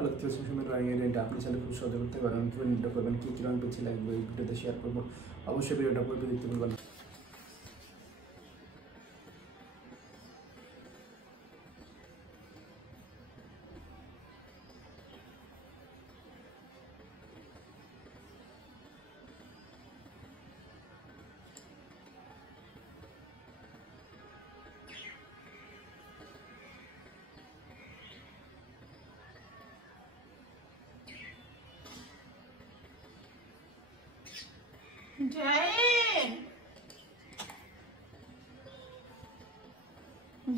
হ্যালো, সুষমের ড্রয়িং এরিয়াটা আপনি চাইলে খুব সহজে করতে পারেন। কীভাবে নির্ণয় করবেন, কী কী রঙ পেন্সিল লাগবে, এই ভিডিওতে শেয়ার করবো। অবশ্যই ভিডিওটা পুরো দেখতে পারবেন। Jane!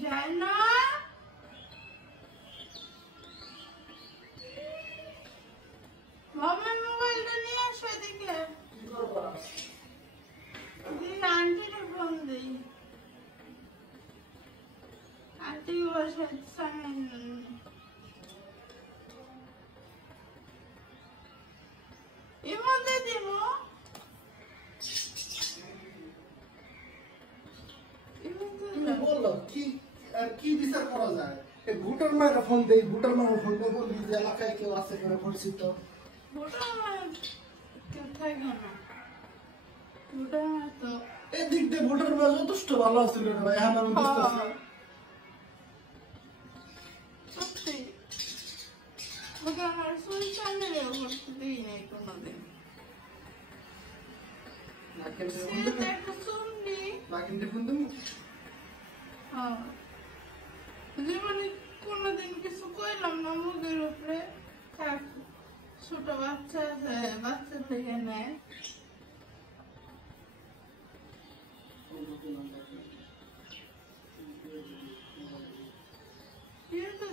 Jana? Mama মোবাইলটা নিয়ে আসো এদিকে। কি করবা? আন্টির ফোন দিই। আন্টি বাসায় সামনে দিব। বললো কি আর কি বিচার করা যায়? এই ভোটার মায়ের ফোন দেই, ভোটার মায়ের ফোন দিয়ে বলি যে এলাকায় কেউ আছে করে পরিচিত। ভোটার মায়ের কেউ থাকে না। ভোটার মায়ের তো এদিক দিয়ে ভোটার মায়ের যথেষ্ট ভালো আছিল রে ভাই, এখন আমি বুঝতেছি। সত্যি ভোটার মায়ের সোশ্যাল মিডিয়া করতে দিই নাই কোনোদিন। একটা শুনলি বাকিন্দি ফোন দেবো। জীবনে কোনোদিন কিছু কইলাম না মুখের উপরে। ছোট বাচ্চা আছে, বাচ্চা থেকে নেয়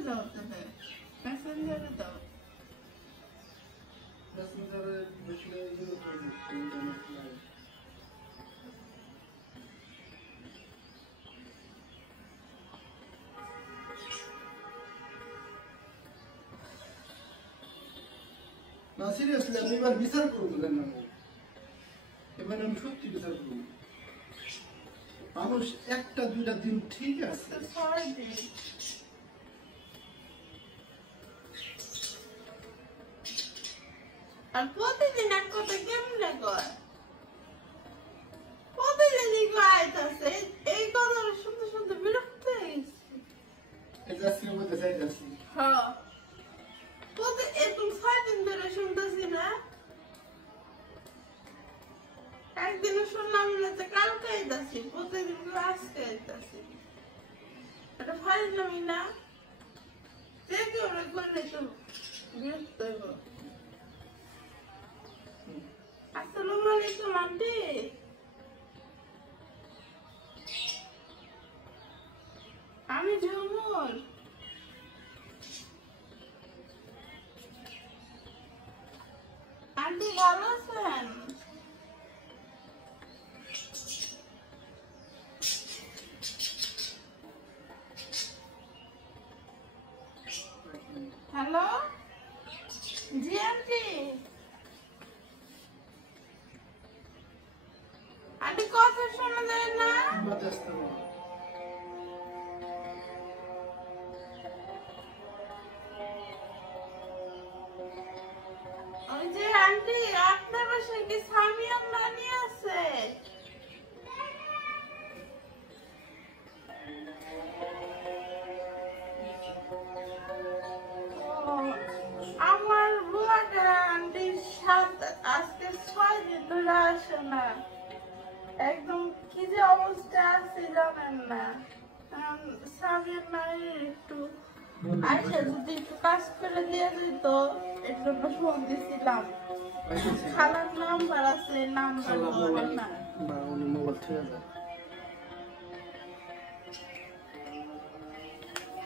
যাও তাহলে মেসেঞ্জারে দাও। মেসেঞ্জারে বসলে না, সিরিয়াসলি আমি এবার বিচার করবো কেন? এবার আমি সত্যি বিচার করবো। মানুষ একটা দুইটা দিন ঠিক আছে, আর প্রতিদিন এক কথা কেমনে কয়? প্রতিদিনই কয়াইতাছে। এই কথাটা শুনতে শুনতে বিরক্ত হয়ে গেছি। হ্যাঁ, এরকম 6 দিন ধরে শুনতেছি না। একদিনও শুনলাম না যে কালকে আইতাছি, প্রতিদিন আজকে আইতাছি। এটা ফাইজলামি না? যে কেউ করলে তো বিরক্ত হইব। আসসালামু আলাইকুম আন্টি। আমি ঝুমুর। আন্টি ভালো আছেন? হ্যালো, জি আন্টি। আন্টি কথা শোনা যায় না? ওই যে আন্টি, আপনার বাসায় কি সামিয়ার নানি আছে? আমার বুয়াটা আন্টি আজকে 6 দিন ধরে আসে না। একদম কি যে অবস্থা আছে জানেন না। সামিয়ার নানি একটু আইসা যদি একটু কাজ করে দিয়ে দিত, এর জন্য ফোন দিছিলাম। খালার নাম্বার আছে, নাম্বার বলে না। মোবাইল ঠিক আছে।